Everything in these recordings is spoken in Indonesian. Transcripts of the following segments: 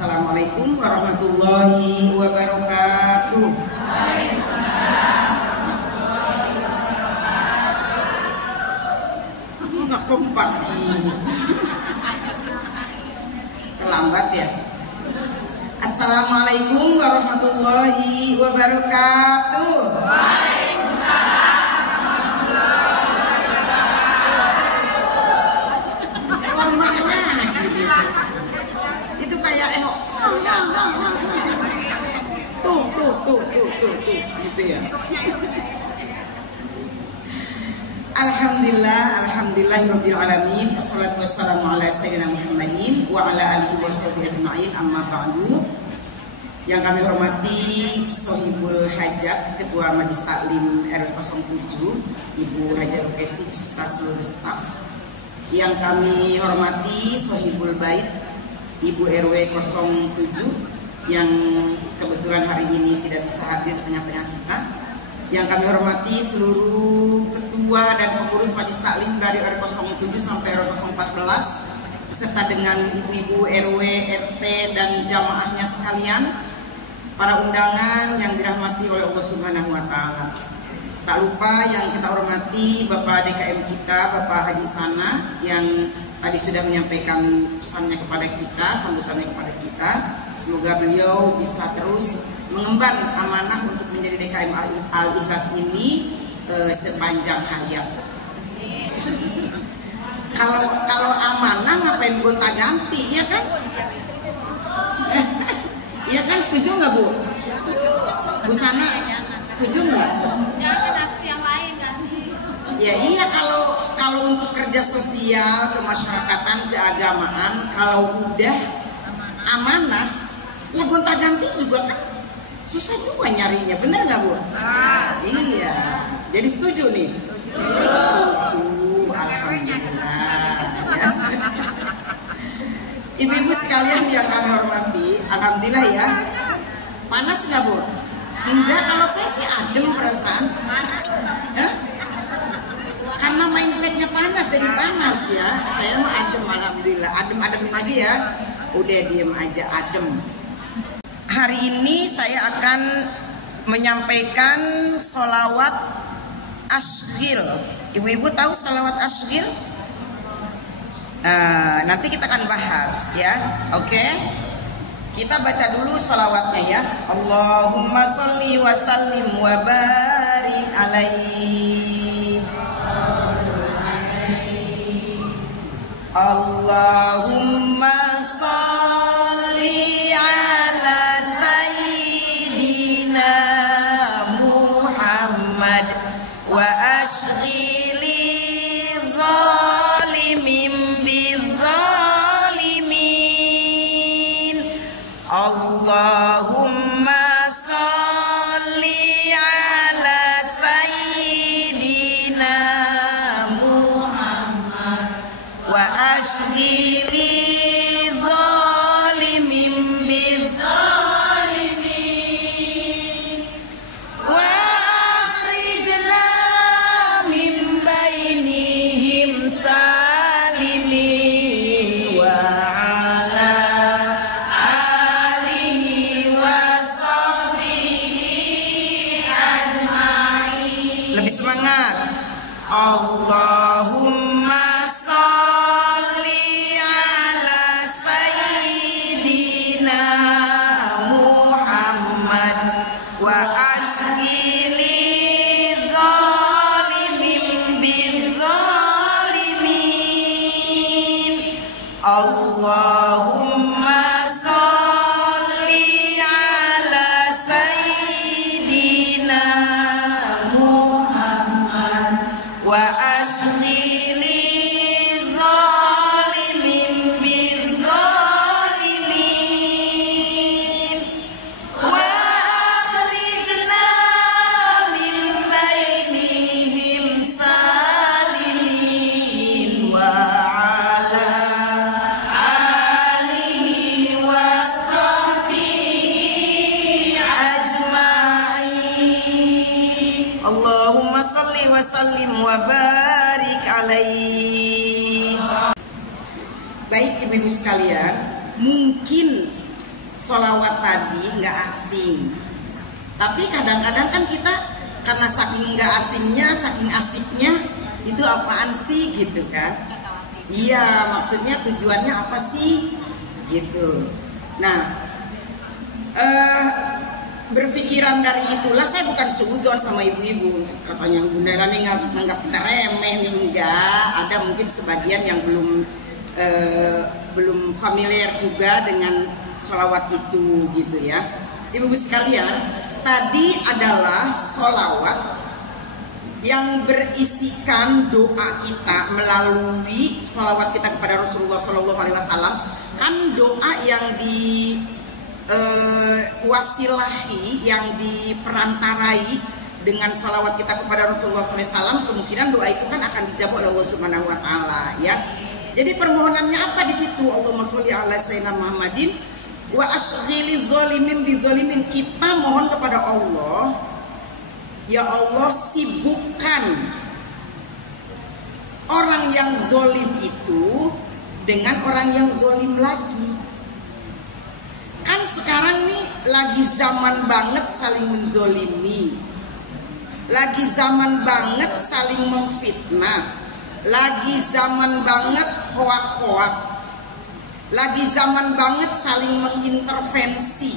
Assalamualaikum warahmatullahi wabarakatuh. Nggak kompak gitu. Terlambat ya. Assalamualaikum warahmatullahi wabarakatuh. Gitu ya. Alhamdulillahirabbil alamin, wassalatu wassalamu ala sayyidina Muhammadin wa ala alihi washabihi ajmain, amma ba'du. Yang kami hormati Sohibul Hajat, Ketua Majelis Taklim RW 07, Ibu Hajar Kesi beserta seluruh staf. Yang kami hormati Sohibul Bait, Ibu RW 07 yang kebetulan hari ini tidak bisa hadir di tengah-tengah kita. Yang kami hormati seluruh ketua dan pengurus Majelis Taklim dari RW 07 sampai RW 014 beserta dengan ibu-ibu RW, RT dan jamaahnya sekalian, para undangan yang dirahmati oleh Allah Subhanahu wa taala. Tak lupa yang kita hormati Bapak DKM kita, Bapak Haji Sana, yang tadi sudah menyampaikan pesannya kepada kita, sambutannya kepada kita. Semoga beliau bisa terus mengemban amanah untuk menjadi DKM Al-Ikhlas ini sepanjang hayat. Kalau amanah ngapain gonta ganti, ya kan? Iya kan, setuju nggak Bu? Bu Sana, setuju nggak? Jangan aku yang lain kan? Ya iya, kalau untuk kerja sosial, kemasyarakatan, keagamaan, kalau udah amanah, ya gonta ganti juga kan susah juga nyarinya, bener nggak Bu? Iya, jadi setuju nih? Setuju, alhamdulillah. Ya. Ibu-ibu sekalian yang kami hormati, alhamdulillah ya. Panas nggak Bu? Enggak, kalau saya sih adem perasaan. Hah? Karena mindsetnya panas, jadi panas ya. Saya mah adem, alhamdulillah. Adem-adem lagi ya. Udah diem aja, adem. Hari ini saya akan menyampaikan sholawat asghil. Ibu-ibu tahu sholawat asghil? Nanti kita akan bahas ya. Oke? Kita baca dulu sholawatnya ya. Allahumma sholli wa sallim wa barik alaihi. Allahumma sholli ala sayyidina Muhammad wa ashghili zalimin bizalimin. Allahumma sholli ala sayyidina Muhammad wa ashghili zalimin bizalimin wa akhrijna min bainihim salimin wa ala alihi wa sahbihi ajma'in. Lebih semangat. Allahumma sholli ala sayyidina Muhammad wa ashghili zalimin bizalimin. Allahumma sholli ala sayyidina Muhammad wa ashghili zalimin bizalimin wa akhrijna min bainihim salimin wa ala alihi wa sahbihi ajma'in. Allahumma sholli wa sallim wa barik alaihi. Baik ibu-ibu sekalian, mungkin sholawat tadi nggak asing. Tapi kadang-kadang kan kita karena saking nggak asingnya, saking asiknya, itu apaan sih gitu kan? Iya, maksudnya tujuannya apa sih gitu. Nah, berpikiran dari itulah saya bukan suudzon sama ibu-ibu. Katanya Bunda Lani nganggap kita remeh nih, enggak. Ada mungkin sebagian yang belum familiar juga dengan sholawat itu gitu ya. Ibu-ibu sekalian, tadi adalah sholawat yang berisikan doa kita melalui sholawat kita kepada Rasulullah SAW. Kan doa yang wasilahi, yang diperantarai dengan sholawat kita kepada Rasulullah SAW, kemungkinan doa itu kan akan dijawab oleh Allah Subhanahu Wa Taala ya. Jadi permohonannya apa di situ? Allahumma sholli ala sayyidina Muhammadin wa ashghili zalimin bi zalimin. Kita mohon kepada Allah, ya Allah, sibukkan orang yang zalim itu dengan orang yang zalim lagi. Kan sekarang nih lagi zaman banget saling menzolimi, lagi zaman banget saling memfitnah, lagi zaman banget hoak-hoak, lagi zaman banget saling mengintervensi,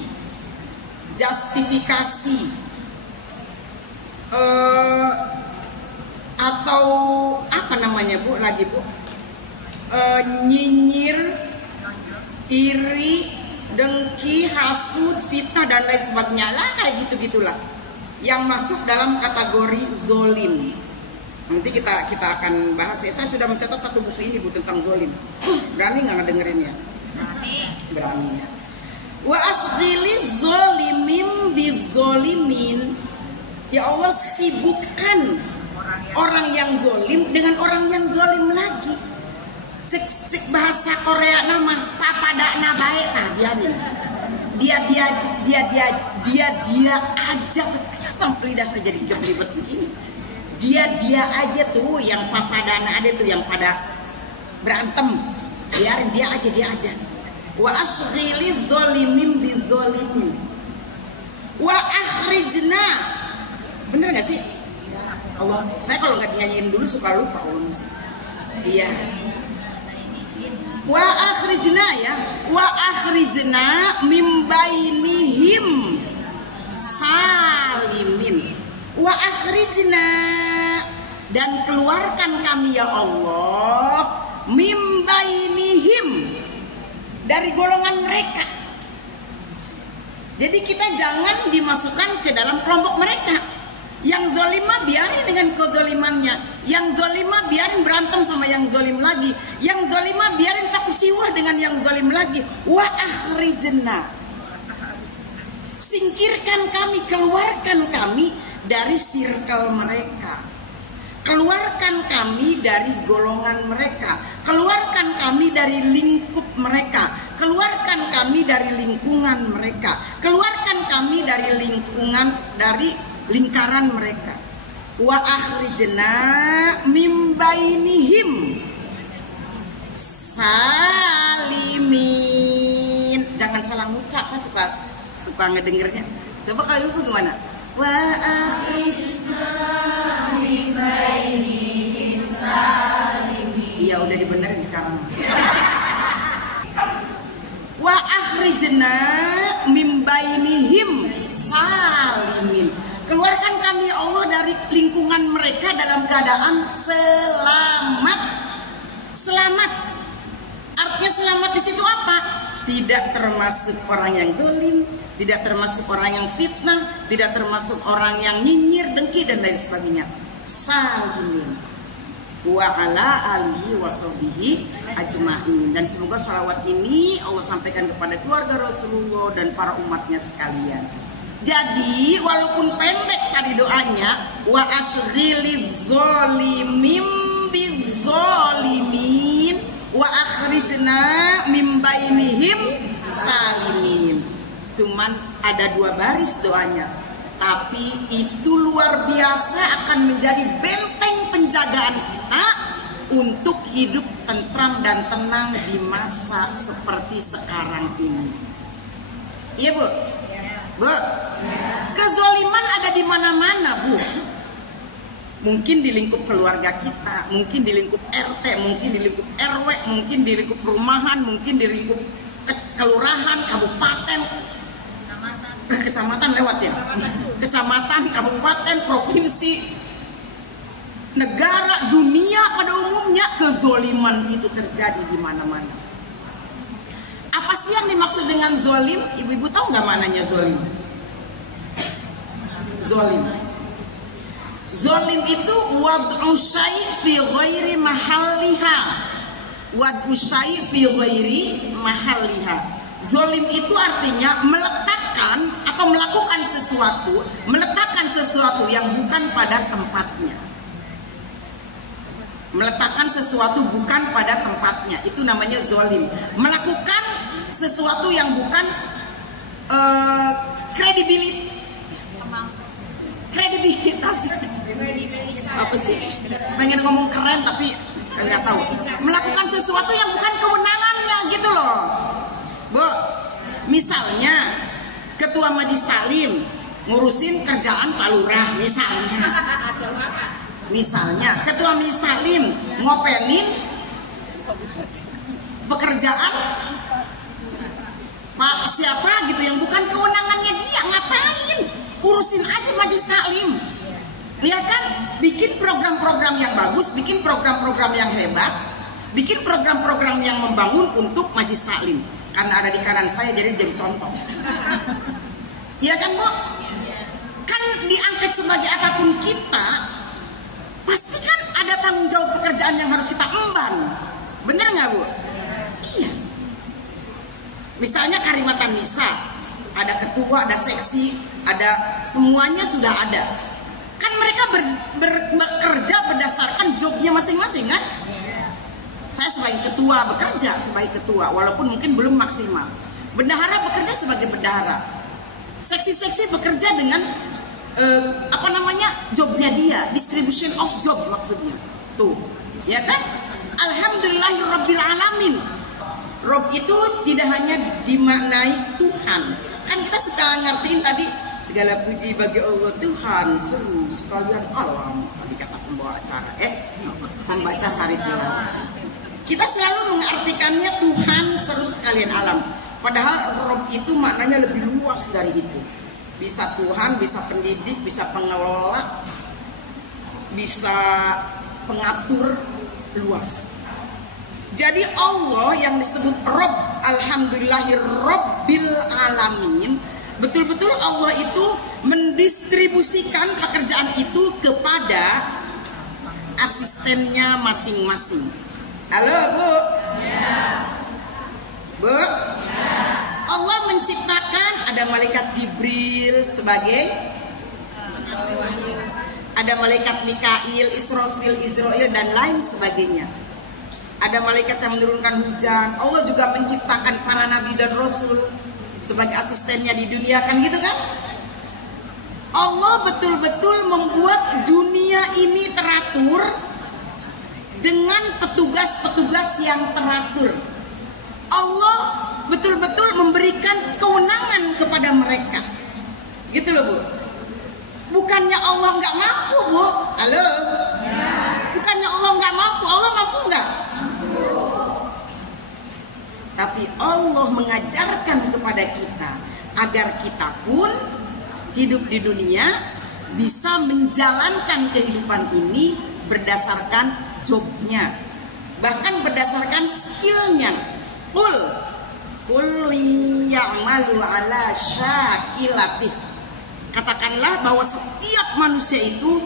justifikasi, atau apa namanya Bu lagi Bu, nyinyir, iri, dengki, hasud, fitnah dan lain sebagainya lah, kayak gitu-gitulah yang masuk dalam kategori zolim. Nanti kita akan bahas ya. Saya sudah mencatat satu buku ini Bu tentang zolim. Berani nggak ngedengerin ya? Berani ya. Wa asghili zolimin bizolimin. Ya Allah, sibukkan orang yang zolim dengan orang yang zolim lagi. Cek bahasa Korea nama papadakna bae tah dia aja. Kenapa lidah saya jadi ribet begini? Dia aja tuh yang papadana ada tuh yang pada berantem. Biarin dia aja. Wa asghili zolimin bizolimin. Wa akhrijna. Bener gak sih? Allah, saya kalau nggak nyanyiin dulu suka lupa Allah. Iya. Wa akhrijna ya, wa akhrijna mim bainihim salimin. Wa akhrijna, dan keluarkan kami ya Allah mim bainihim, dari golongan mereka. Jadi kita jangan dimasukkan ke dalam kelompok mereka. Yang zolimah biarin dengan kezolimannya, yang zolimah biarin berantem sama yang zolim lagi, yang zolimah biarin takut ciwah dengan yang zolim lagi. Wa akhrijna, singkirkan kami, keluarkan kami dari circle mereka, keluarkan kami dari golongan mereka, keluarkan kami dari lingkup mereka, keluarkan kami dari lingkungan mereka, keluarkan kami dari lingkaran mereka. Wa akhrijna mim bainihim salimin. Jangan salah ngucap, saya suka ngedengernya. Coba kali itu gimana? Wa akhrijna mim bainihim salimin. Iya, udah dibenerin sekarang. Wa akhrijna mim bainihim salimin. Keluarkan kami Allah dari lingkungan mereka dalam keadaan selamat. Selamat. Artinya selamat di situ apa? Tidak termasuk orang yang zalim, tidak termasuk orang yang fitnah, tidak termasuk orang yang nyinyir, dengki dan lain sebagainya. Salimin. Wa ala alihi wa sahbihi ajma'in. Dan semoga salawat ini Allah sampaikan kepada keluarga Rasulullah dan para umatnya sekalian. Jadi walaupun pendek tadi doanya, wa asghiliz zalimin bizolimin wa akhrijna mim bainihim salimin. Cuman ada 2 baris doanya, tapi itu luar biasa akan menjadi benteng penjagaan kita untuk hidup tentram dan tenang di masa seperti sekarang ini. Iya Bu? Bu? Kezoliman ada di mana-mana Bu. Mungkin di lingkup keluarga kita, mungkin di lingkup RT, mungkin di lingkup RW, mungkin di lingkup perumahan, mungkin di lingkup kelurahan, kabupaten, kecamatan lewat ya, kecamatan, kabupaten, provinsi, negara, dunia pada umumnya. Kezoliman itu terjadi di mana-mana. Apa sih yang dimaksud dengan zolim? Ibu-ibu tahu nggak maknanya zolim? Zolim. Zolim itu wad'u syai' fi ghairi mahalliha. Wad'u syai' fi ghairi mahalliha. Zolim itu artinya meletakkan atau melakukan sesuatu, meletakkan sesuatu yang bukan pada tempatnya. Meletakkan sesuatu bukan pada tempatnya, itu namanya zolim. Melakukan sesuatu yang bukan kredibilitas. Apa sih? Pengen ngomong keren tapi nggak tahu. Melakukan sesuatu yang bukan kewenangannya gitu loh. Bu, misalnya ketua majelis taklim ngurusin kerjaan Pak Lurah misalnya. Misalnya ketua majelis taklim ngopenin pekerjaan Pak siapa gitu yang bukan kewenangannya dia, ngapain? Urusin aja majelis taklim. Ya kan? Bikin program-program yang bagus, bikin program-program yang hebat, bikin program-program yang membangun untuk majelis taklim. Karena ada di kanan saya jadi contoh. Iya kan Bu? Kan diangkat sebagai apapun kita, pasti kan ada tanggung jawab pekerjaan yang harus kita emban. Bener nggak Bu? Iya. Misalnya Karimatan Nisa, ada ketua, ada seksi, ada semuanya sudah ada. Kan mereka bekerja berdasarkan jobnya masing-masing kan? Saya sebagai ketua bekerja sebagai ketua, walaupun mungkin belum maksimal. Bendahara bekerja sebagai bendahara. Seksi-seksi bekerja dengan jobnya dia, distribution of job maksudnya. Tuh, ya kan? Alhamdulillahirabbil alamin. Rob itu tidak hanya dimaknai Tuhan. Kan kita suka ngertiin tadi segala puji bagi Allah Tuhan seru sekalian alam. Tadi kata pembawa acara, membaca Saritilah. Kita selalu mengartikannya Tuhan seru sekalian alam. Padahal Rob itu maknanya lebih luas dari itu. Bisa Tuhan, bisa pendidik, bisa pengelola, bisa pengatur, luas. Jadi Allah yang disebut Rob, Alhamdulillahirabbil alamin, betul-betul Allah itu mendistribusikan pekerjaan itu kepada asistennya masing-masing. Halo Bu? Ya. Bu? Ya. Allah menciptakan ada malaikat Jibril sebagai, ada malaikat Mikail, Israfil, Israil dan lain sebagainya. Ada malaikat yang menurunkan hujan. Allah juga menciptakan para nabi dan rasul sebagai asistennya di dunia, kan gitu kan? Allah betul-betul membuat dunia ini teratur dengan petugas-petugas yang teratur. Allah betul-betul memberikan kewenangan kepada mereka. Gitu loh Bu. Bukannya Allah nggak mampu Bu. Halo? Bukannya Allah nggak mampu. Allah mampu nggak? Tapi Allah mengajarkan kepada kita agar kita pun hidup di dunia bisa menjalankan kehidupan ini berdasarkan jobnya, bahkan berdasarkan skillnya. Kullu ya'malu ala syakilatih. Katakanlah bahwa setiap manusia itu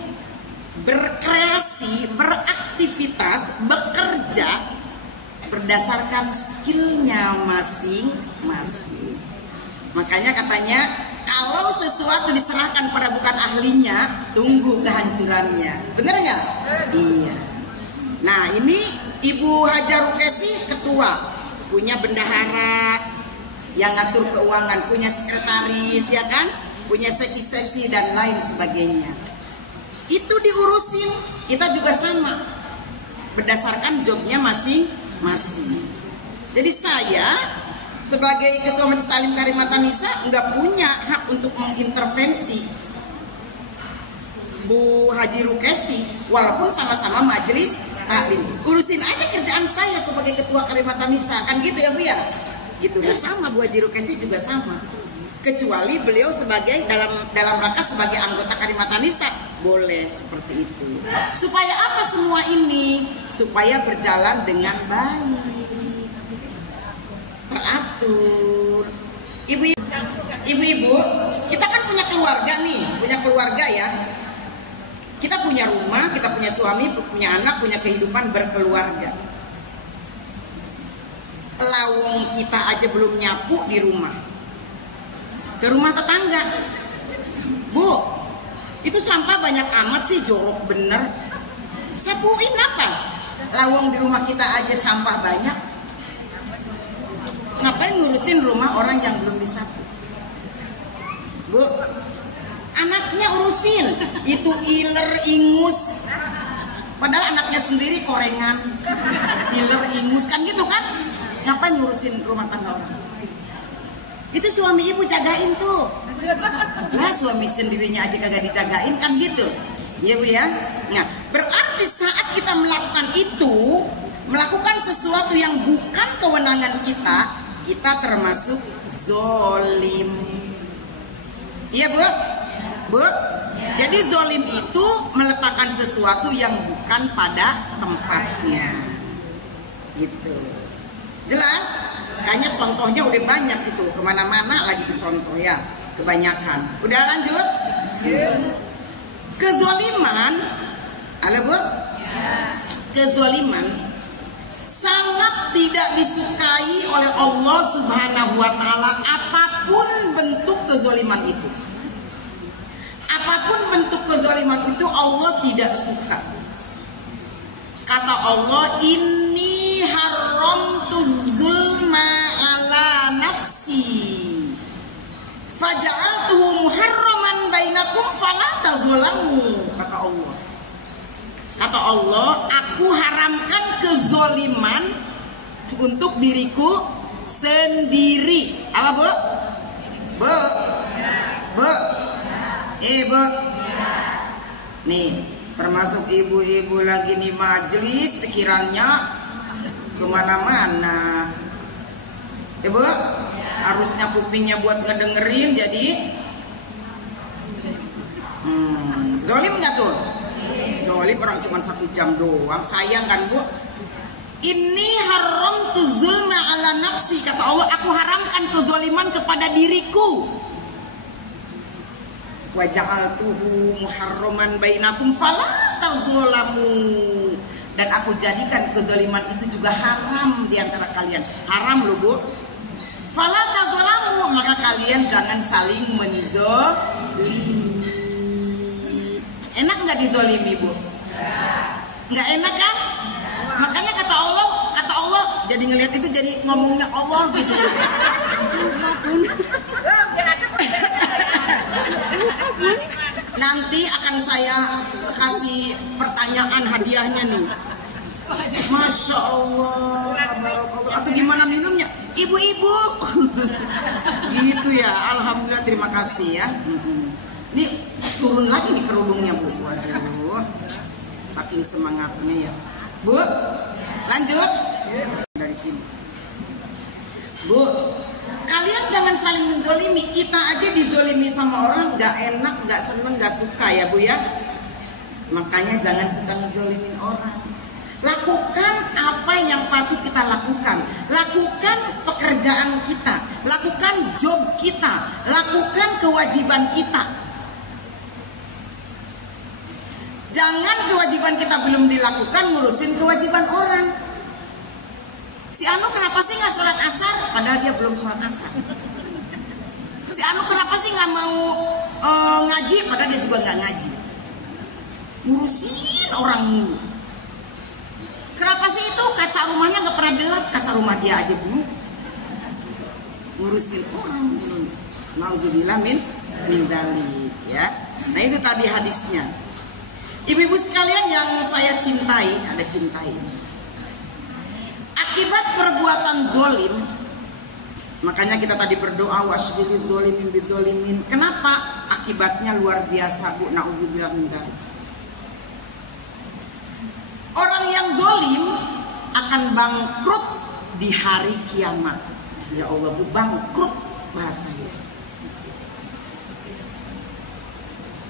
berkreasi, beraktivitas, bekerja berdasarkan skillnya masing-masing. Makanya katanya kalau sesuatu diserahkan pada bukan ahlinya, tunggu kehancurannya. Bener nggak? Iya. Nah ini Ibu Hajar Rukesi ketua, punya bendahara yang ngatur keuangan, punya sekretaris, ya kan? Punya seksi-seksi dan lain sebagainya. Itu diurusin, kita juga sama, berdasarkan jobnya masing-masing. Jadi sebagai Ketua Majelis Taklim Karimatan Nisa nggak punya hak untuk mengintervensi Bu Haji Rukesi, walaupun sama-sama majelis taklim. Urusin aja kerjaan saya sebagai Ketua Karimatan Nisa, kan gitu ya Bu ya? Gitu. Nah, sama Bu Haji Rukesi juga sama. Kecuali beliau sebagai dalam rangka sebagai anggota Karimatan Nisa, boleh seperti itu. Supaya apa semua ini? Supaya berjalan dengan baik, teratur. Ibu-ibu, kita kan punya keluarga nih, punya keluarga ya. Kita punya rumah, kita punya suami, punya anak, punya kehidupan berkeluarga. Lawong kita aja belum nyapu di rumah. Ke rumah tetangga, Bu, itu sampah banyak amat sih, jorok bener. Sapuin apa? Lawong di rumah kita aja sampah banyak. Ngapain ngurusin rumah orang yang belum disapu? Bu, anaknya urusin, itu iler ingus. Padahal anaknya sendiri korengan, iler ingus kan gitu kan? Ngapain ngurusin rumah tangga orang? Itu suami ibu jagain tuh. Lah suami sendirinya aja kagak dijagain kan gitu. Iya Bu ya. Nah, berarti saat kita melakukan itu, melakukan sesuatu yang bukan kewenangan kita, kita termasuk zolim. Iya Bu? Bu? Jadi zolim itu meletakkan sesuatu yang bukan pada tempatnya. Gitu. Jelas? Kayaknya contohnya udah banyak gitu, kemana-mana lagi itu contoh ya, kebanyakan. Udah lanjut? Kezoliman, halo Bu? Kezoliman sangat tidak disukai oleh Allah Subhanahu wa Ta'ala, apapun bentuk kezoliman itu. Apapun bentuk kezoliman itu Allah tidak suka. Kata Allah, inni haramtu zulma ala nafsi faja'altuhu muharraman bainakum fala tazulamu. Kata Allah. Kata Allah, aku haramkan kezoliman untuk diriku sendiri. Apa Bu? Bu? Bu? Bu? Nih, termasuk ibu-ibu lagi di majelis, pikirannya kemana-mana. Ibu, harusnya kupingnya buat ngedengerin, jadi zolim nggak tuh? Zolim orang cuma 1 jam doang, sayang kan Bu? Ini haram tu zulma ala nafsi, kata Allah, aku haramkan kezoliman kepada diriku. Wa ja'altuhu muharraman bainakum fala tazulamu. Dan aku jadikan kezaliman itu juga haram di antara kalian. Haram loh Bu. Fala tazulamu, maka kalian jangan saling menzolimi. Enak nggak dizolimi Bu? Nggak enak kan? Makanya kata Allah jadi ngelihat itu jadi ngomongnya Allah gitu. Nanti akan saya kasih pertanyaan hadiahnya nih. Masya Allah, atau gimana minumnya? Ibu-ibu, gitu ya. Alhamdulillah, terima kasih ya. Ini turun lagi nih kerudungnya Bu. Waduh, saking semangatnya ya. Bu, lanjut dari sini. Bu, kalian jangan saling menzolimi. Kita aja dizolimi sama orang nggak enak, nggak seneng, nggak suka ya Bu ya. Makanya jangan suka ngezolimin orang. Lakukan apa yang patut kita lakukan. Lakukan pekerjaan kita, lakukan job kita, lakukan kewajiban kita. Jangan kewajiban kita belum dilakukan ngurusin kewajiban orang. Si Anu kenapa sih nggak sholat asar? Padahal dia belum sholat asar. Si Anu kenapa sih nggak mau ngaji? Padahal dia juga nggak ngaji. Ngurusin orang mulu. Kenapa sih itu kaca rumahnya nggak pernah gelap? Kaca rumah dia aja dulu. Ngurusin orang mulu. Nauzubillah min dzalik ya. Nah itu tadi hadisnya. Ibu-ibu sekalian yang saya cintai, ada cintai. Akibat perbuatan zolim Makanya kita tadi berdoa wasbil zolimin bizolimin. Kenapa? Akibatnya luar biasa, Bu. Nauzubillah min dzalik. Orang yang zolim akan bangkrut di hari kiamat. Ya Allah, Bu, bangkrut bahasanya.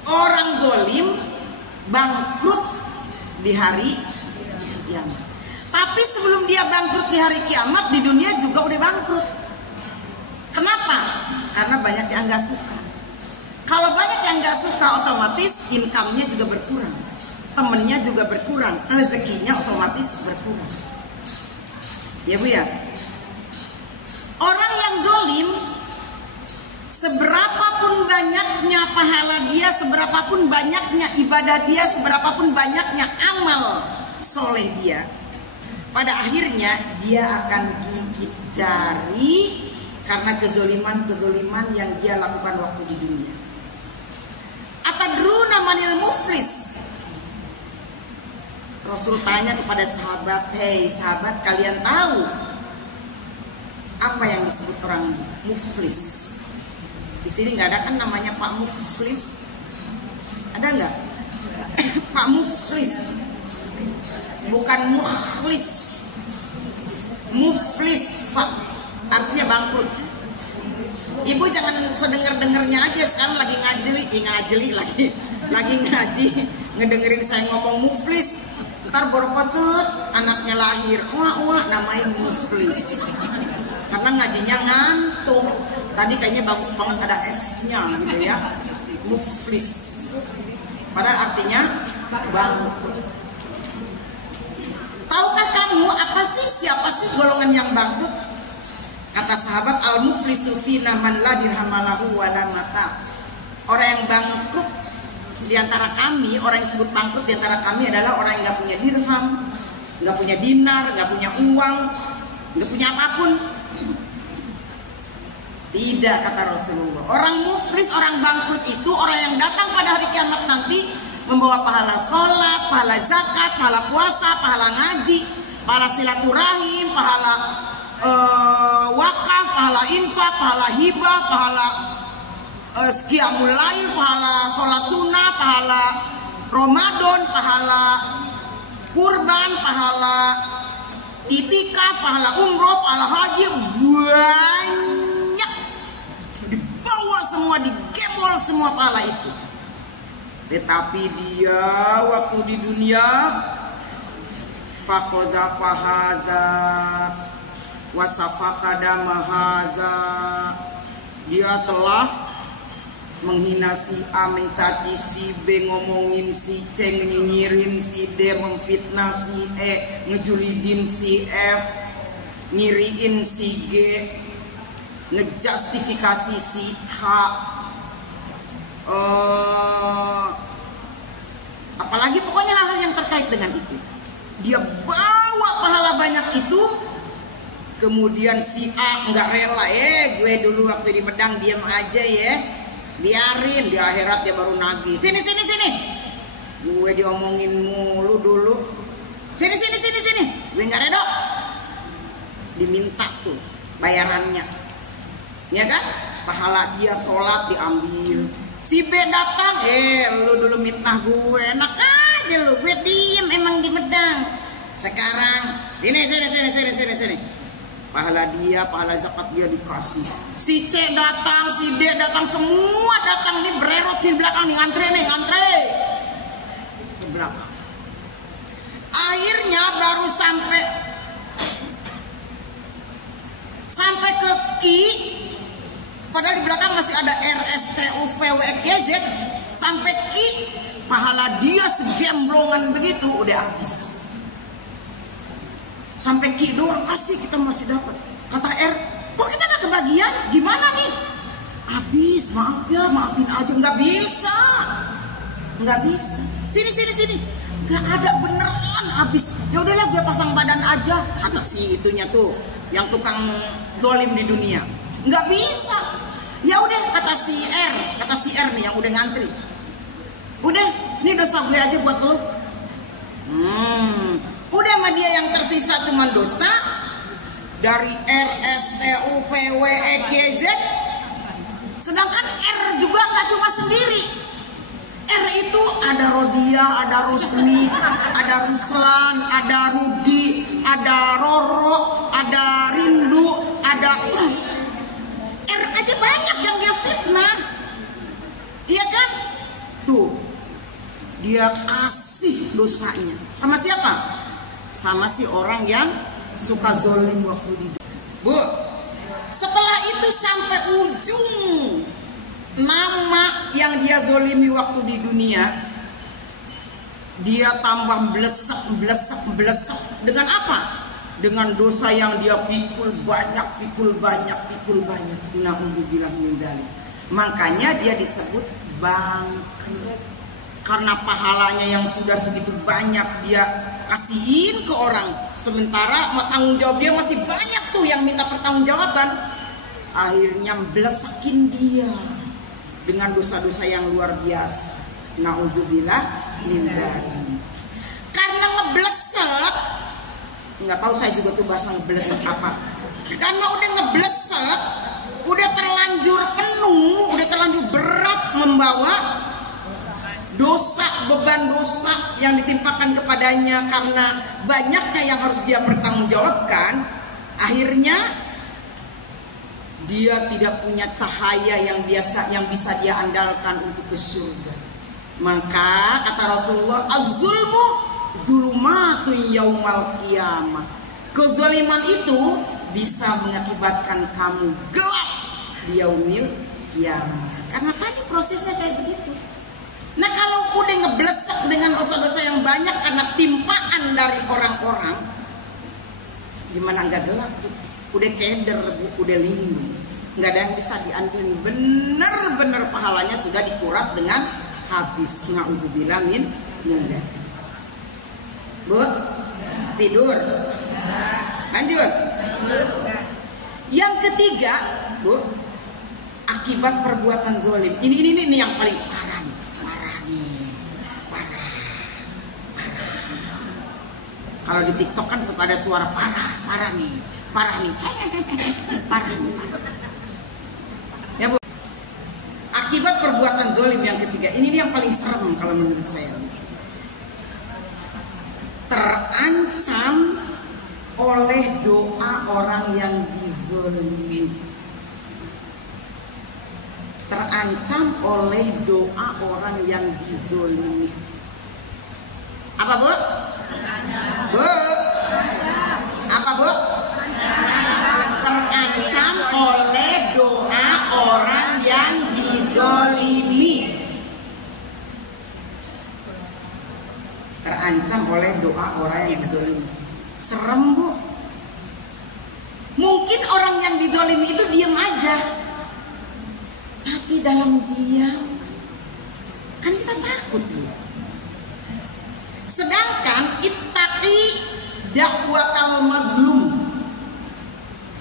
Orang zolim bangkrut di hari kiamat. Tapi sebelum dia bangkrut di hari kiamat, di dunia juga udah bangkrut. Kenapa? Karena banyak yang nggak suka. Kalau banyak yang nggak suka, otomatis income-nya juga berkurang, temennya juga berkurang, rezekinya otomatis berkurang. Ya Bu ya. Orang yang zolim, seberapapun banyaknya pahala dia, seberapapun banyaknya ibadah dia, seberapapun banyaknya amal soleh dia, pada akhirnya dia akan gigit jari karena kezoliman-kezoliman yang dia lakukan waktu di dunia. Atadruna manil muflis? Rasul tanya kepada sahabat, hei sahabat, kalian tahu apa yang disebut orang muflis? Di sini nggak ada kan namanya Pak Muflis? Ada nggak? Pak Muflis, bukan mukhlis. Muflis, Pak, artinya bangkrut. Ibu jangan sedengar-dengarnya aja, sekarang lagi ngajeli lagi ngaji, ngedengerin saya ngomong muflis. Ntar borokocot anaknya lahir, wah namanya muflis. Karena ngajinya ngantuk. Tadi kayaknya bagus banget ada F-nya gitu ya. Muflis. Padahal artinya bangkrut. Tahukah kamu siapa sih golongan yang bangkrut? Kata sahabat, al-muflisu fina man la dirhamalahu wala mata. Orang yang bangkrut di antara kami, orang yang disebut bangkrut di antara kami adalah orang yang nggak punya dirham, nggak punya dinar, nggak punya uang, nggak punya apapun. Tidak, kata Rasulullah. Orang muflis, orang bangkrut itu orang yang datang pada hari kiamat nanti membawa pahala sholat, pahala zakat, pahala puasa, pahala ngaji, pahala silaturahim, pahala wakaf, pahala infak, pahala hibah, pahala qiyamul lail, pahala sholat sunnah, pahala Ramadan, pahala kurban, pahala itikaf, pahala umroh, pahala haji, banyak dibawa semua, digebol semua pahala itu. Tetapi dia waktu di dunia faqadha fahadha wasafaqada mahadha, dia telah menghina si A, mencaci si B, ngomongin si C, nyinyirin si D, memfitnah si E, ngejulidin si F, ngiriin si G, ngejustifikasi si H, apalagi pokoknya hal-hal yang terkait dengan itu. Dia bawa pahala banyak itu, kemudian si A nggak rela, gue dulu waktu di Medang diam aja ya, biarin, di akhirat dia baru nagih. Sini, gue diomongin mulu dulu. Sini, gue nggak redo. Diminta tuh bayarannya, ya kan? Pahala dia sholat diambil. Si B datang, lu dulu mitnah gue, enak aja lu, gue diem emang di Medang. Sekarang, sini. Pahala dia, pahala zakat dia dikasih. Si C datang, si D datang, semua datang nih, bererot di belakang nih, ngantre ke belakang. Akhirnya baru sampai ke Ki, padahal di belakang masih ada R, S, T, U, V, W, X, Y, Z. Sampai Ki, pahala dia segemblongan begitu udah habis. Sampai Ki doang asik kita masih dapat. Kata R, kok kita gak kebagian? Gimana nih? Habis, maaf ya, maafin aja. Nggak bisa. Sini. Gak ada, beneran habis. Ya udahlah, gue pasang badan aja. Kata si itunya tuh, yang tukang zolim di dunia. Nggak bisa. Ya udah, kata si R nih yang udah ngantri. Udah, ini dosa gue aja buat lo. Udah, sama dia yang tersisa cuma dosa, dari R, S, T, U, P, W, E, G, Z. Sedangkan R juga nggak cuma sendiri. R itu ada Rodia, ada Rusmi, ada Ruslan, ada Rudi, ada Roro, ada Rindu, ada R aja banyak yang dia fitnah. Iya kan? Tuh, dia kasih dosanya. Sama siapa? Sama si orang yang suka zolim waktu di dunia. Bu, setelah itu sampai ujung nama yang dia zolimi waktu di dunia, dia tambah blesek. Dengan apa? Dengan dosa yang dia pikul banyak. Nauzubillah min dzalik. Makanya dia disebut bangkrut. Karena pahalanya yang sudah segitu banyak dia kasihin ke orang, sementara tanggung jawab dia masih banyak tuh yang minta pertanggungjawaban. Akhirnya blesekin dia dengan dosa-dosa yang luar biasa. Nauzubillah min dzalik. Karena ngeblesek, nggak tahu saya juga tuh bahasa ngeblesek apa. Karena udah ngeblesek, udah terlanjur penuh, udah terlanjur berat membawa dosa, beban dosa yang ditimpakan kepadanya karena banyaknya yang harus dia pertanggungjawabkan. Akhirnya dia tidak punya cahaya yang bisa dia andalkan untuk ke surga. Maka kata Rasulullah, az-zulmu zulumatun yaumal qiyamah. Kezaliman itu bisa mengakibatkan kamu gelap di yaumil qiyamah. Karena tadi prosesnya kayak begitu. Nah kalau udah ngeblesek dengan dosa-dosa yang banyak karena timpaan dari orang-orang, gimana nggak gelap tuh? Udah keder, udah lindung, nggak ada yang bisa diandalkan. Bener-bener pahalanya sudah dikuras dengan habis. Nauzubillah min dzalik. Bu, tidur. Lanjut. Yang ketiga, Bu, akibat perbuatan zalim. Ini yang paling parah nih. Kalau di TikTok kan suka ada suara parah nih. Ya Bu. Akibat perbuatan zalim yang ketiga, ini yang paling serem kalau menurut saya. Terancam oleh doa orang yang dizolimi. Terancam oleh doa orang yang dizolimi. Apa Bu? Bu? Apa Bu? Terancam oleh doa orang yang dizolimi. Terancam oleh doa orang yang dizolimi. Serem Bu. Mungkin orang yang dizolimi itu diam aja, tapi dalam diam kan kita takut Bu. Sedangkan ittaqi dakwatal mazlum.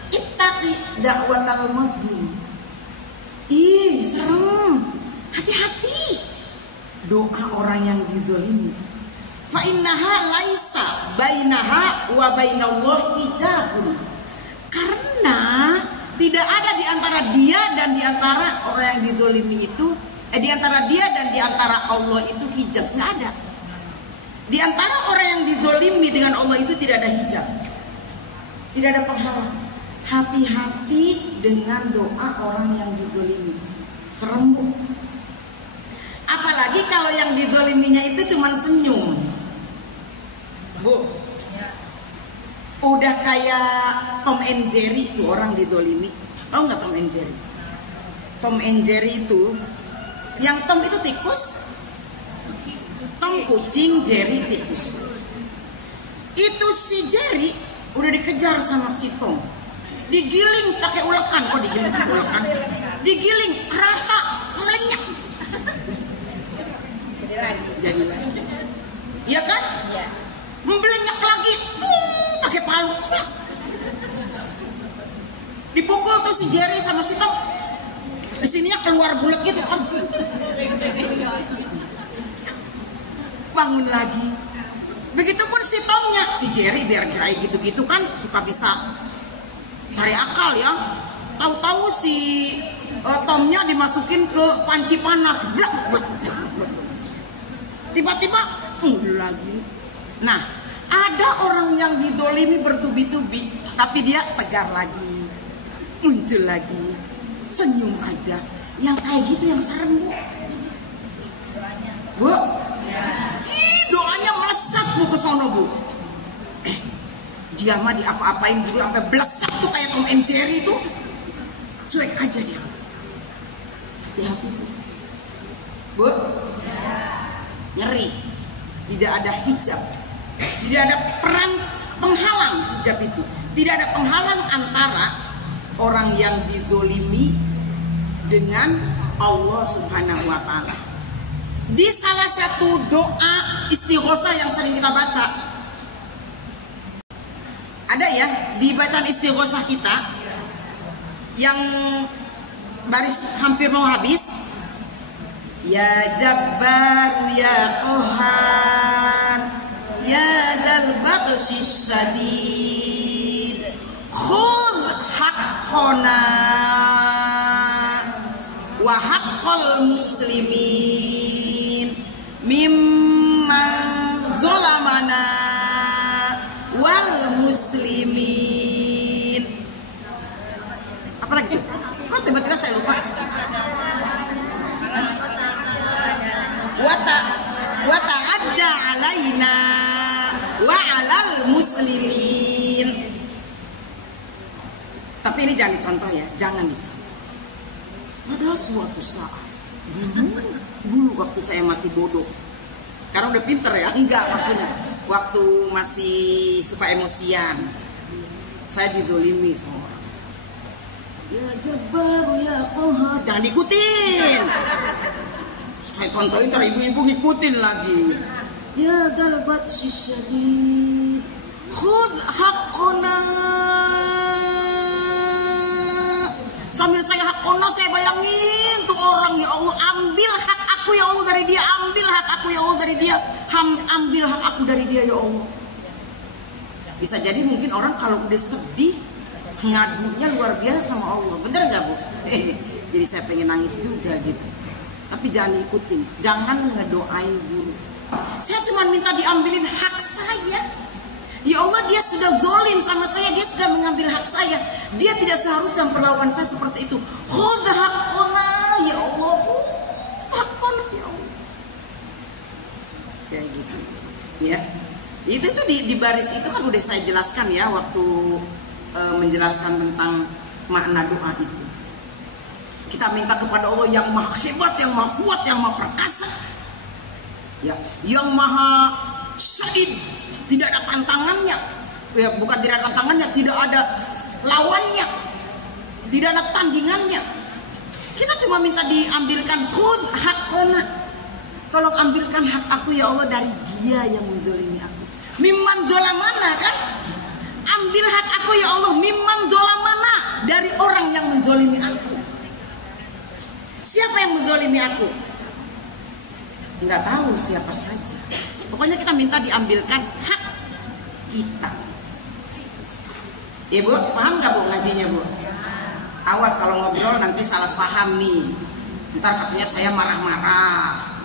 Ittaqi dakwatal mazlum. Ih, serem. Hati-hati doa orang yang dizolimi. Fa innaha laisa bainaha wa bainallahi hijabun. Karena tidak ada di antara dia dan di antara orang yang dizolimi itu, di antara dia dan di antara Allah itu hijab, nggak ada. Di antara orang yang dizolimi dengan Allah itu tidak ada hijab, tidak ada penghalang. Hati-hati dengan doa orang yang dizolimi. Serem Bu. Apalagi kalau yang dizoliminya itu cuma senyum Bu. Udah kayak Tom and Jerry itu orang dizolimi. Tahu nggak Tom and Jerry? Tom and Jerry itu, yang Tom itu tikus, Tom kucing, Jerry tikus. Itu si Jerry udah dikejar sama si Tom, digiling pakai ulekan. Kok digiling pakai ulekan? Digiling rata, melenyap. Jadi lagi, iya kan? Iya. Membelenyap lagi, pakai palu. Dipukul tuh si Jerry sama si Tom. Di sininya keluar bulat gitu kan. Bangun lagi. Begitupun si Tomnya, si Jerry biar kayak gitu-gitu kan suka bisa cari akal ya. Tahu-tahu si Tomnya dimasukin ke panci panas, blak, blak, blak, blak. Tiba-tiba lagi. Nah, ada orang yang didolimi bertubi-tubi, tapi dia tegar lagi, muncul lagi, senyum aja. Yang kayak gitu yang serem, Bu. Bu, doanya melesat Bu ke sono, Bu. Dia mah diapa-apain juga sampai blesak tuh kayak Tom and Jerry tuh. Cuek aja dia. Hati-hati, Bu. Ngeri. Tidak ada hijab. Tidak ada peran penghalang hijab itu. Tidak ada penghalang antara orang yang dizolimi dengan Allah Subhanahu wa Ta'ala. Di salah satu doa istighosah yang sering kita baca, ada ya di bacaan istighosah kita yang baris hampir mau habis. Ya Jabbar ya Qahar ya Dzal Batshi Syadid khudh haqqana wa haqqal muslimin mimman zalamana wal muslimin. Apa lagi? Kok tiba-tiba saya lupa? Wa ta'adda alaina wa alal muslimin. Tapi ini jangan dicontoh ya, jangan dicontoh. Ada suatu saat dulu waktu saya masih bodoh. Karena udah pinter ya, enggak maksudnya. Waktu masih suka emosian, saya dizolimi sama orang. Ya Jabbar ya Qahar, jangan diikutin. Saya contohin ntar ibu-ibu ngikutin lagi. Ya Dzal Batshi Syadid khudh haqqana. Sambil saya haqqana, saya bayangin tuh orang, ya Allah, ambil hak aku ya Allah dari dia, ambil hak aku ya Allah dari dia, ambil hak aku dari dia ya Allah. Bisa jadi mungkin orang kalau udah sedih ngadunya luar biasa sama Allah, bener nggak Bu? Jadi saya pengen nangis juga gitu. Tapi jangan ikutin, jangan ngedoain guru. Saya cuma minta diambilin hak saya. Ya Allah, dia sudah zolim sama saya, dia sudah mengambil hak saya. Dia tidak seharusnya memperlakukan saya seperti itu. Khudh haqqana ya Allah, haqqana ya Allah. Kayak gitu. Ya. Itu di baris itu kan udah saya jelaskan ya waktu menjelaskan tentang makna doa itu. Kita minta kepada Allah yang maha hebat, yang maha kuat, yang maha perkasa, ya, yang maha syahid, tidak ada tantangannya, ya, bukan tidak ada tantangannya, tidak ada lawannya, tidak ada tandingannya. Kita cuma minta diambilkan khudh haqqana, tolong ambilkan hak aku ya Allah dari dia yang menzalimi aku. Mimman zalamana, kan? Ambil hak aku ya Allah, mimman zalamana, dari orang yang menzalimi aku. Siapa yang menzalimi aku? Nggak tahu siapa saja. Pokoknya kita minta diambilkan hak kita. Ibu, paham nggak Bu ngajinya Bu? Awas kalau ngobrol nanti salah paham nih. Ntar katanya saya marah-marah.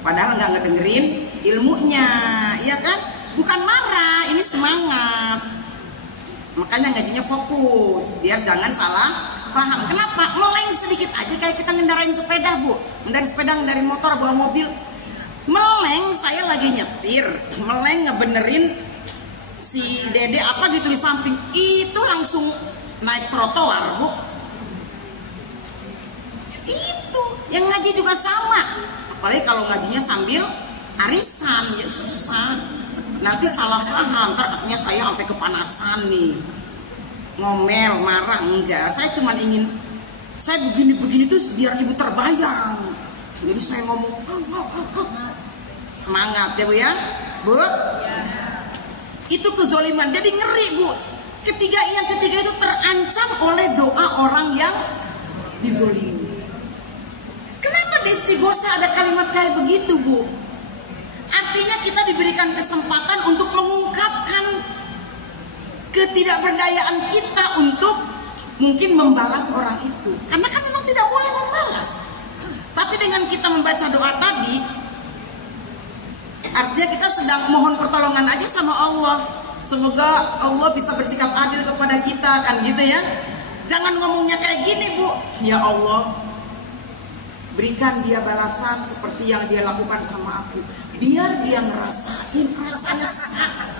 Padahal nggak ngedengerin ilmunya, ya kan? Bukan marah, ini semangat. Makanya ngajinya fokus, biar jangan salah paham. Kenapa? Meleng sedikit aja kayak kita ngendarain sepeda Bu. Ngendarain sepeda, ngendarain motor, bawa mobil. Meleng, saya lagi nyetir. Meleng ngebenerin si dede apa gitu di samping. Itu langsung naik trotoar Bu. Itu, yang ngaji juga sama. Apalagi kalau ngajinya sambil arisan, ya susah. Nanti salah paham, ntar katanya saya sampai kepanasan nih, ngomel, marah. Enggak, saya cuma ingin saya begini-begini tuh biar ibu terbayang. Jadi saya ngomong semangat ya Bu ya, Bu. Itu kezoliman, jadi ngeri Bu. Yang ketiga itu terancam oleh doa orang yang dizolimi. Kenapa di istighosah ada kalimat kayak begitu Bu? Artinya kita diberikan kesempatan untuk mengungkapkan ketidakberdayaan kita untuk mungkin membalas orang itu, karena kan memang tidak boleh membalas. Tapi dengan kita membaca doa tadi, artinya kita sedang mohon pertolongan aja sama Allah. Semoga Allah bisa bersikap adil kepada kita, kan gitu ya. Jangan ngomongnya kayak gini, Bu. Ya Allah, berikan dia balasan seperti yang dia lakukan sama aku, biar dia ngerasain rasanya sakit.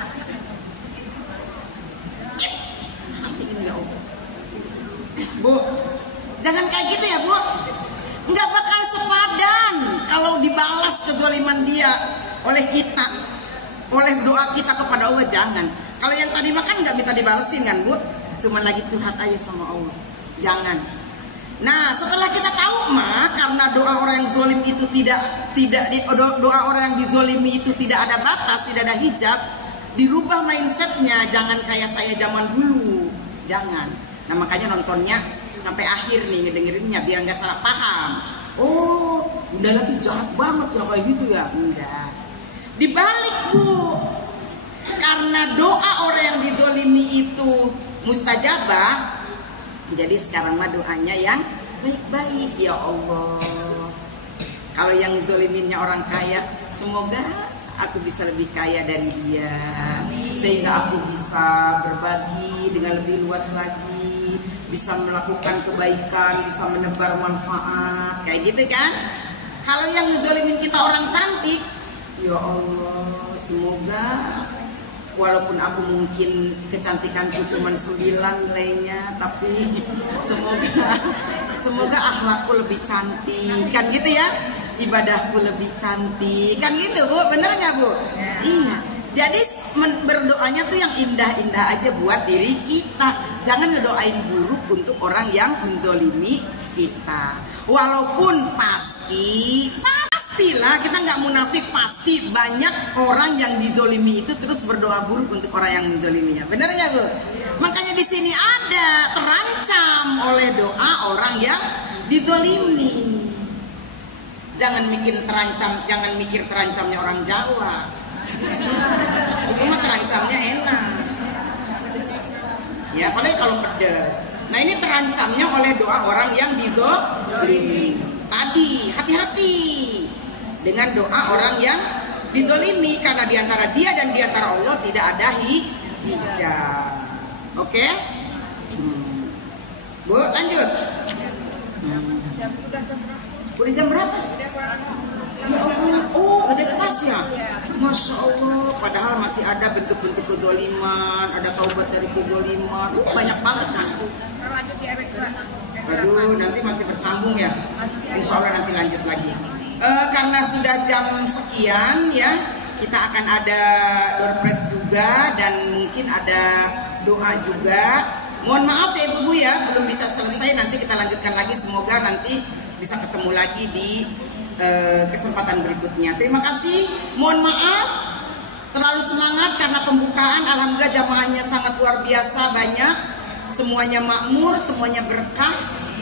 Ya Allah. Bu, jangan kayak gitu ya, Bu. Nggak bakal sepadan kalau dibalas kezaliman dia oleh kita, oleh doa kita kepada Allah. Jangan. Kalau yang tadi makan nggak minta dibalesin kan, Bu? Cuman lagi curhat aja sama Allah. Jangan. Nah, setelah kita tahu mah, karena doa orang yang zalim itu doa orang yang dizalimi itu tidak ada batas, tidak ada hijab, dirubah mindsetnya. Jangan kayak saya zaman dulu. Jangan. Nah, makanya nontonnya sampai akhir nih, ngedengerinnya biar nggak salah paham. Oh, Bunda tuh jahat banget ya kayak gitu ya. Enggak. Dibalik, Bu. Karena doa orang yang dizalimi itu mustajabah, jadi sekarang mah doanya yang baik-baik. Ya Allah, kalau yang zoliminnya orang kaya, semoga aku bisa lebih kaya dari dia, sehingga aku bisa berbagi dengan lebih luas lagi, bisa melakukan kebaikan, bisa menebar manfaat, kayak gitu kan. Kalau yang ngezolimin kita orang cantik, ya Allah, semoga walaupun aku mungkin kecantikanku cuma 9 nilainya, tapi semoga akhlakku lebih cantik, kan gitu ya, ibadahku lebih cantik, kan gitu, Bu. Bener nggak, Bu? Iya. Jadi berdoanya tuh yang indah-indah aja buat diri kita. Jangan ngedoain buruk untuk orang yang menzolimi kita. Walaupun pastilah kita nggak munafik, pasti banyak orang yang dizolimi itu terus berdoa buruk untuk orang yang menzoliminya. Benar nggak, Bu? Makanya di sini ada terancam oleh doa orang yang dizolimi. Jangan mikir terancamnya orang Jawa. Itu mah terancamnya enak. Ya, apalagi kalau pedas. Nah, ini terancamnya oleh doa orang yang dizolimi. Tadi hati-hati dengan doa orang yang dizolimi, karena diantara dia dan diantara Allah tidak ada hijab. Oke? Bu, lanjut. Udah jam berapa? Ya Allah, oh udah pas ya? Masya Allah, padahal masih ada bentuk-bentuk kezoliman, ada taubat dari kezoliman, banyak banget masuk. Aduh, nanti masih bersambung ya? Insya Allah nanti lanjut lagi. Karena sudah jam sekian ya, kita akan ada door prize juga dan mungkin ada doa juga. Mohon maaf ya Ibu ya, belum bisa selesai, nanti kita lanjutkan lagi. Semoga nanti bisa ketemu lagi di kesempatan berikutnya. Terima kasih. Mohon maaf terlalu semangat karena pembukaan. Alhamdulillah jamaahnya sangat luar biasa banyak. Semuanya makmur, semuanya berkah.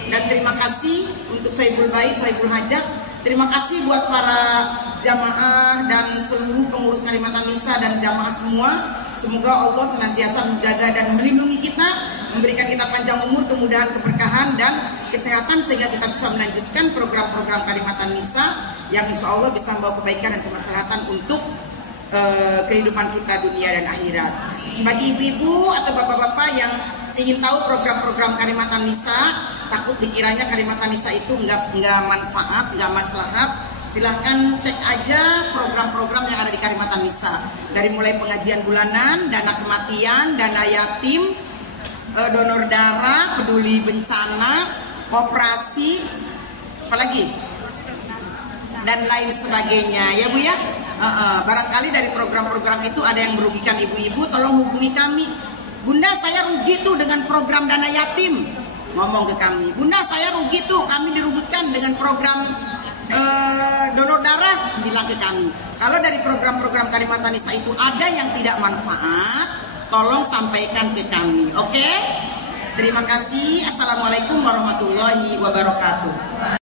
Dan terima kasih untuk Sohibul Bait, Sohibul Hajat. Terima kasih buat para jamaah dan seluruh pengurus Kalimatan Nisa dan jamaah semua. Semoga Allah senantiasa menjaga dan melindungi kita, memberikan kita panjang umur, kemudahan, keberkahan, dan kesehatan sehingga kita bisa melanjutkan program-program Kalimatan Nisa yang insya Allah bisa membawa kebaikan dan kemaslahatan untuk kehidupan kita dunia dan akhirat. Bagi ibu-ibu atau bapak-bapak yang ingin tahu program-program Kalimatan Nisa, takut dikiranya Kalimatan Nisa itu nggak manfaat, nggak maslahat, silahkan cek aja program-program yang ada di Kalimatan Nisa. Dari mulai pengajian bulanan, dana kematian, dana yatim, donor darah, peduli bencana, koperasi, apalagi, dan lain sebagainya ya Bu ya. Barangkali dari program-program itu ada yang merugikan ibu-ibu, tolong hubungi kami. Bunda, saya rugi tuh dengan program dana yatim. Ngomong ke kami, Bunda, saya rugi tuh, kami dirugikan dengan program donor darah. Bilang ke kami. Kalau dari program-program Kalimatan Nisa itu ada yang tidak manfaat, tolong sampaikan ke kami. Oke? Terima kasih. Assalamualaikum warahmatullahi wabarakatuh.